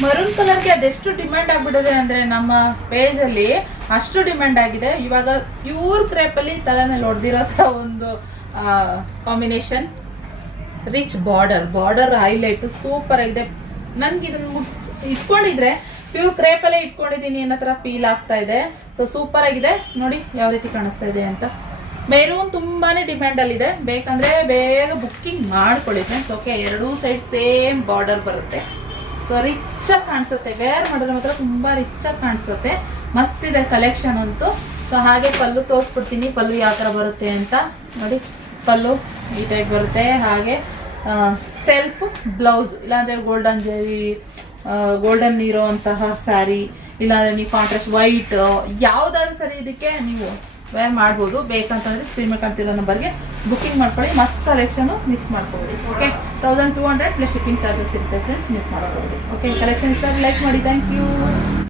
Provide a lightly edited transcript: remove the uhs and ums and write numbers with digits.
Maroon ಕಲರ್ಗೆ ಅದೆಷ್ಟು demand ಆಗ್ಬಿಟ್ಟಿದೆ ಅಂದ್ರೆ ನಮ್ಮ ಪೇಜ್ ಅಲ್ಲಿ ಅಷ್ಟು ಡಿಮ್ಯಾಂಡ್ ಆಗಿದೆ. ಇವಾಗ ಪ್ಯೂರ್ ಕ್ರೇಪ್ ಅಲ್ಲಿ ತಲೆ ಮೇಲೆ ಹೊಡೆದಿರೋ ತರ ಒಂದು combination, rich border highlight super ಆಗಿದೆ. ನನ್ಗೆ ಇದನ್ನ ಇಟ್ಕೊಂಡಿದ್ರೆ ಪ್ಯೂರ್ ಕ್ರೇಪ್ ಅಲ್ಲೇ ಇಟ್ಕೊಂಡಿದ್ದೀನಿ ಅನ್ನೋ ತರ ಫೀಲ್ ಆಗ್ತಾ ಇದೆ. ಸೊ ಸೂಪರ್ ಆಗಿದೆ ನೋಡಿ ಯಾವ ರೀತಿ ಕಾಣಿಸ್ತಾ ಇದೆ ಅಂತ. ಮೆರೂನ್ ತುಂಬಾನೇ ಡಿಮ್ಯಾಂಡ್ ಅಲ್ಲಿ ಇದೆ, ಬೇಕಂದ್ರೆ ಬೇಗ ಬುಕ್ಕಿಂಗ್ ಮಾಡ್ಕೊಳ್ಳಿ ಫ್ರೆಂಡ್ಸ್. ಓಕೆ, ಎರಡೂ ಸೈಡ್ ಸೇಮ್ ಬಾರ್ಡರ್ ಬರುತ್ತೆ. ಸೊ ರಿಚ್ ಆಗಿ ಕಾಣಿಸುತ್ತೆ, ವೇರ್ ಮಾಡಿದ್ರೆ ಮಾತ್ರ ತುಂಬಾ ರಿಚ್ ಆಗಿ ಕಾಣಿಸುತ್ತೆ. ಮಸ್ತ್ ಇದೆ ಕಲೆಕ್ಷನ್ ಅಂತೂ. ಸೊ ಹಾಗೆ ಪಲ್ಲು ತೋರಿಸ್ಬಿಡ್ತೀನಿ, ಪಲ್ಲು ಯಾವ ತರ ಬರುತ್ತೆ ಅಂತ ನೋಡಿ. ಪಲ್ಲು ಈ ಟೈಪ್ ಬರುತ್ತೆ, ಹಾಗೆ ಸೆಲ್ಫ್ ಬ್ಲೌಸ್, ಇಲ್ಲಾಂದ್ರೆ ಗೋಲ್ಡನ್ ಇರೋ ಅಂತಹ ಸ್ಯಾರಿ, ಇಲ್ಲಾಂದ್ರೆ ನೀವು ಕಾಂಟ್ರಾಸ್ಟ್ ವೈಟ್ ಯಾವ್ದಾದ್ರು ಸರಿ ಇದಕ್ಕೆ ನೀವು ವೇರ್ ಮಾಡ್ಬೋದು. ಬೇಕಂತಂದ್ರೆ ಸ್ಕ್ರೀನ್ ಮೇಲೆ ಕಾಣ್ತಿರೋ ನಂಬರ್ಗೆ ಬುಕ್ಕಿಂಗ್ ಮಾಡ್ಕೊಳ್ಳಿ. ಮಸ್ತ್ ಕಲೆಕ್ಷನ್ ಮಿಸ್ ಮಾಡ್ಕೊಳ್ಳಿ. ಓಕೆ, 1200 ಪ್ಲಸ್ ಶಿಪ್ಪಿಂಗ್ ಚಾರ್ಜಸ್ ಇರುತ್ತೆ ಫ್ರೆಂಡ್ಸ್, ಮಿಸ್ ಮಾಡ್ಕೊಳ್ಳಿ. ಓಕೆ, ಕಲೆಕ್ಷನ್ ಇಷ್ಟ ಲೈಕ್ ಮಾಡಿ. Thank you.